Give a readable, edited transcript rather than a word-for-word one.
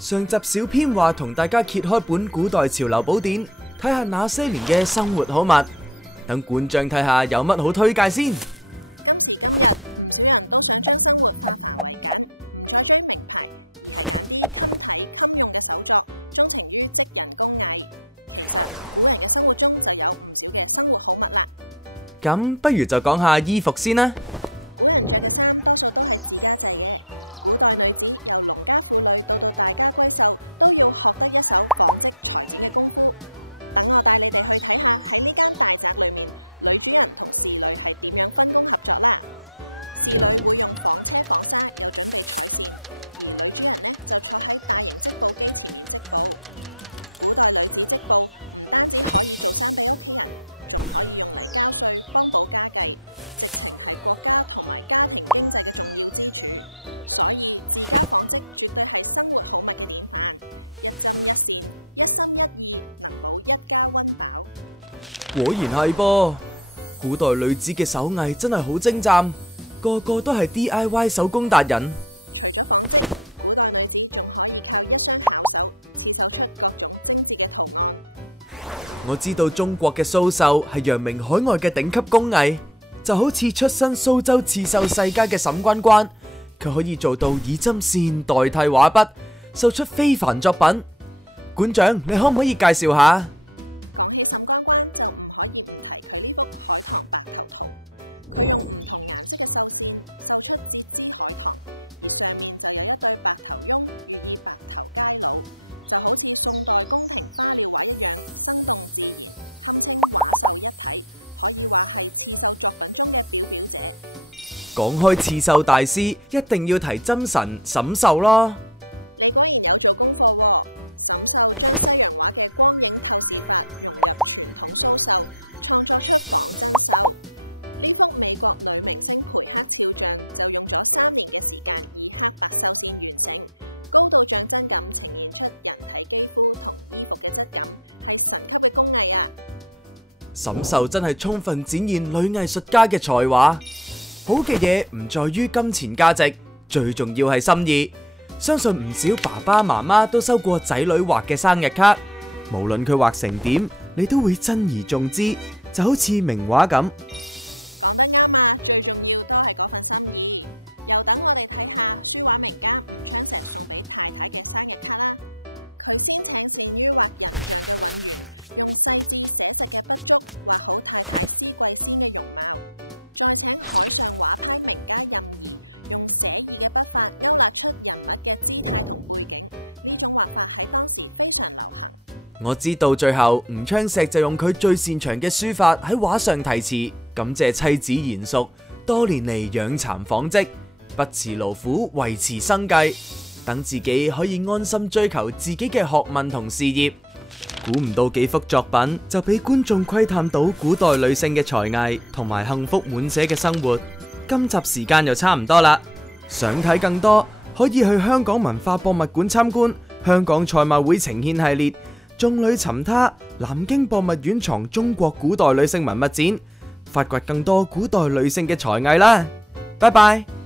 上集小編話同大家揭開本古代潮流寶典，睇下那些年嘅生活好物。等館長睇下有乜好推介先。咁不如就講下衣服先啦。果然係噃，古代女子嘅手藝真係好精湛，個個都係 DIY 手工達人。我知道中國嘅蘇繡係揚名海外嘅頂級工藝，就好似出身蘇州刺繡世家嘅沈關關，佢可以做到以針線代替畫筆，繡出非凡作品。館長，你可唔可以介紹下？講開刺繡大師，一定要提針神沈繡啦。沈繡真係充分展現女藝術家嘅才華。好嘅嘢唔在於金錢價值，最重要係心意。相信唔少爸爸媽媽都收過仔女畫嘅生日卡，無論佢畫成點，你都會珍而重之，就好似名畫咁。我知道最後吳昌碩就用佢最擅長嘅書法喺畫上題詞，感謝妻子賢淑多年嚟養蠶紡織，不辭勞苦維持生計，等自己可以安心追求自己嘅學問同事業。估唔到幾幅作品就俾觀眾窺探到古代女性嘅才藝同埋幸福滿瀉嘅生活。今集時間又差唔多啦，想睇更多可以去香港文化博物館參觀香港賽馬會呈獻系列眾裏尋他南京博物院藏中國古代女性文物展，發掘更多古代女性嘅才藝啦！拜拜。